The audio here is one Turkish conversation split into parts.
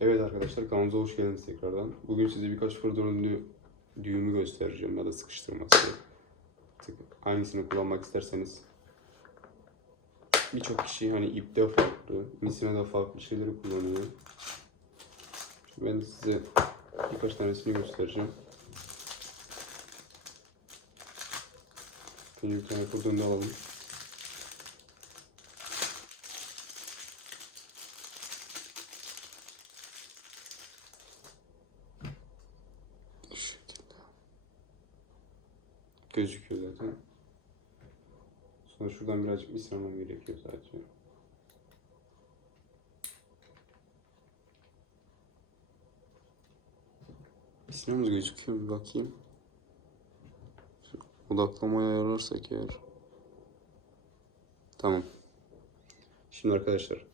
Evet arkadaşlar kanalımıza hoş geldiniz tekrardan. Bugün size birkaç fır dönümlü düğümü göstereceğim ya da sıkıştırması. Tık- Hangisini kullanmak isterseniz. Birçok kişi hani ipte farklı, misine de farklı şeyleri kullanıyor. Ben size birkaç tanesini göstereceğim. Önce bir tane fır döndü alalım. Gözüküyor zaten. Sonra şuradan birazcık bir sırmam gerekiyor sadece. İsmimiz gözüküyor bir bakayım. Odaklamaya ayarlarsak eğer. Tamam. Şimdi arkadaşlar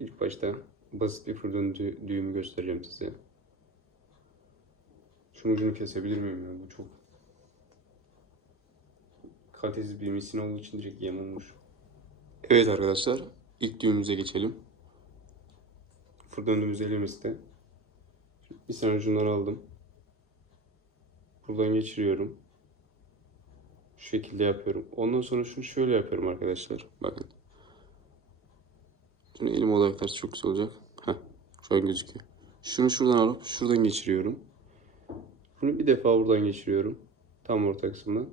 ilk başta basit bir fırın dü- düğümü göstereceğim size. Şunun ucunu kesebilir miyim ya? Bu çok kalitesiz bir misin olduğu için direkt yamulmuş. Evet arkadaşlar, ilk düğümümüze geçelim. Fır döndüğümüz elimizde. Bir tane ucundan aldım. Buradan geçiriyorum. Şu şekilde yapıyorum. Ondan sonra şunu şöyle yapıyorum arkadaşlar. Bakın. Şimdi elim odaklar çok güzel olacak. Heh, şu an gözüküyor. Şunu şuradan alıp şuradan geçiriyorum. Bunu bir defa buradan geçiriyorum. Tam orta kısmına.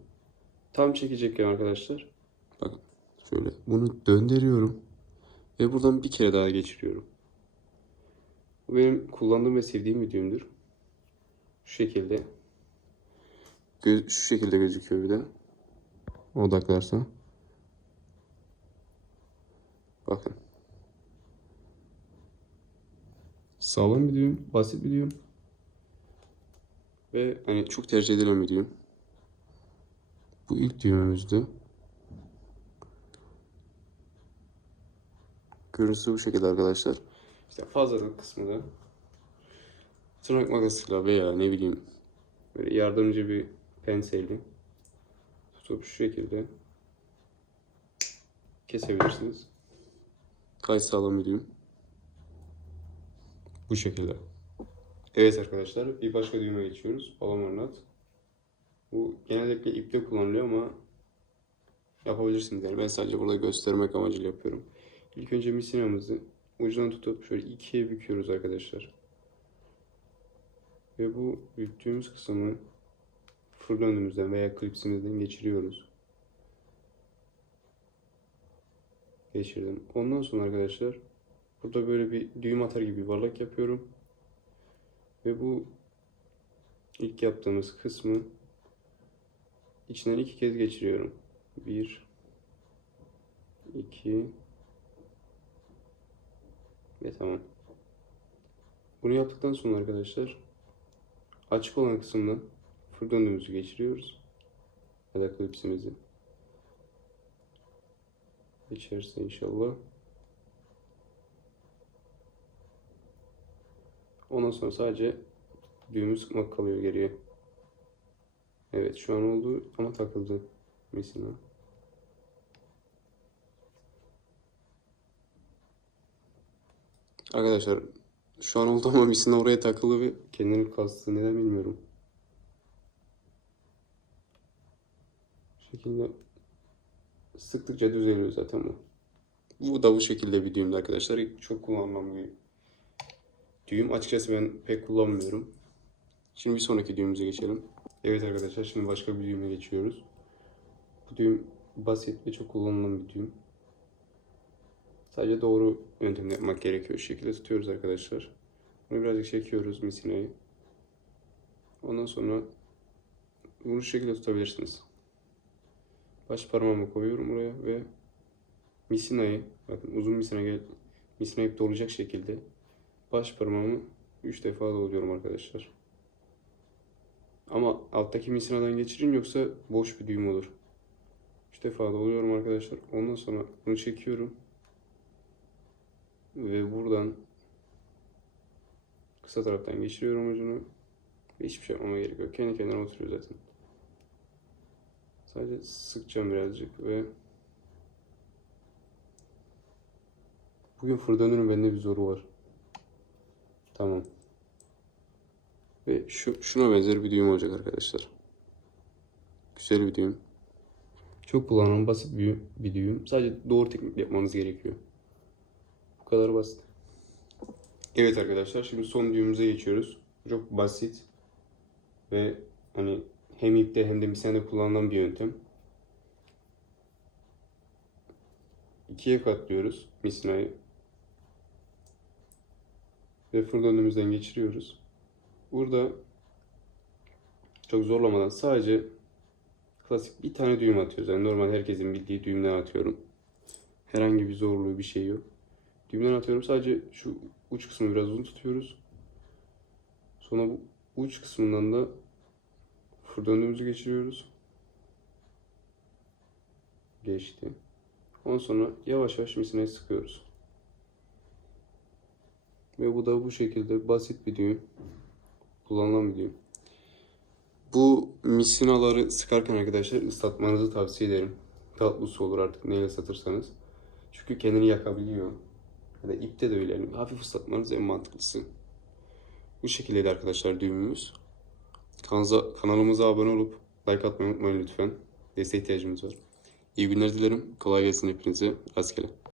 Tam çekecekken arkadaşlar. Bakın şöyle bunu döndürüyorum. Ve buradan bir kere daha geçiriyorum. Bu benim kullandığım ve sevdiğim bir düğümdür. Şu şekilde. Gö- şu şekilde gözüküyor bir de. Odaklarsa. Bakın. Sağlam bir düğüm, basit bir düğüm. Ve hani çok tercih edilen bir düğüm. Bu ilk düğümümüzdü. Görüntüsü bu şekilde arkadaşlar. İşte fazlalık kısmı da tırnak makasıyla veya ne bileyim böyle yardımcı bir penselle tutup şu şekilde kesebilirsiniz. Gayet sağlam bir düğüm. Bu şekilde. Evet arkadaşlar bir başka düğüme geçiyoruz. Balon ornat. Bu genellikle ipte kullanılıyor ama yapabilirsiniz yani. Ben sadece burada göstermek amacıyla yapıyorum. İlk önce misinamızı ucundan tutup şöyle ikiye büküyoruz arkadaşlar. Ve bu büktüğümüz kısmı fırlanımızdan veya klipsimizden geçiriyoruz. Geçirdim. Ondan sonra arkadaşlar burada böyle bir düğüm atar gibi yuvarlak yapıyorum. Ve bu ilk yaptığımız kısmı içinden iki kez geçiriyorum. Bir, iki ve tamam. Bunu yaptıktan sonra arkadaşlar açık olan kısımdan fır döndüğümüzü geçiriyoruz. Ya da klipsimizi. Geçerse inşallah. Ondan sonra sadece düğümü sıkmak kalıyor geriye. Evet şu an oldu ama takıldı misina. Arkadaşlar şu an oldu ama misina oraya takılı ve kendini kastı neden bilmiyorum. Bu şekilde sıktıkça düzeliyor zaten bu. Bu da bu şekilde bir düğümdü arkadaşlar. Çok kullanılan bir düğüm. Açıkçası ben pek kullanmıyorum. Şimdi bir sonraki düğümümüze geçelim. Evet arkadaşlar şimdi başka bir düğüme geçiyoruz. Bu düğüm basit ve çok kullanılan bir düğüm. Sadece doğru yöntemle yapmak gerekiyor. Şu şekilde tutuyoruz arkadaşlar. Bunu birazcık çekiyoruz misinayı. Ondan sonra bunu şu şekilde tutabilirsiniz. Baş parmağımı koyuyorum buraya ve misinayı bakın uzun misina gel misina ip dolacak şekilde baş parmağımı 3 defa doluyorum arkadaşlar. Ama alttaki misinadan geçirin yoksa boş bir düğüm olur. 3 defa doluyorum arkadaşlar. Ondan sonra bunu çekiyorum. Ve buradan kısa taraftan geçiriyorum ucunu. Ve hiçbir şey yapmama gerek yok. Kendi kendine oturuyor zaten. Sadece sıkacağım birazcık ve bugün fır döndürün bende bir zoru var. Tamam. Ve şu şuna benzer bir düğüm olacak arkadaşlar. Güzel bir düğüm. Çok kullanılan basit bir, bir düğüm. Sadece doğru teknikle yapmanız gerekiyor. Bu kadar basit. Evet arkadaşlar şimdi son düğümümüze geçiyoruz. Çok basit ve hani hem ipte hem de misyonda kullanılan bir yöntem. İkiye katlıyoruz misinayı. Ve fır döndüğümüzden geçiriyoruz. Burada çok zorlamadan sadece klasik bir tane düğüm atıyoruz. Yani normal herkesin bildiği düğümden atıyorum. Herhangi bir zorluğu bir şey yok. Düğümden atıyorum. Sadece şu uç kısmını biraz uzun tutuyoruz. Sonra bu uç kısmından da fır döndüğümüzü geçiriyoruz. Geçti. Ondan sonra yavaş yavaş misinayı sıkıyoruz. Ve bu da bu şekilde basit bir düğüm. Düğüm. Bu misinaları sıkarken arkadaşlar ıslatmanızı tavsiye ederim. Tatlı su olur artık neyle ıslatırsanız. Çünkü kendini yakabiliyor. Ya da ipte de öyle. Yani hafif ıslatmanız en mantıklısı. Bu şekildeydi arkadaşlar düğümümüz. Kanalımıza, kanalımıza abone olup like atmayı unutmayın lütfen. Desteğe ihtiyacımız var. İyi günler dilerim. Kolay gelsin hepinize. Rastgele.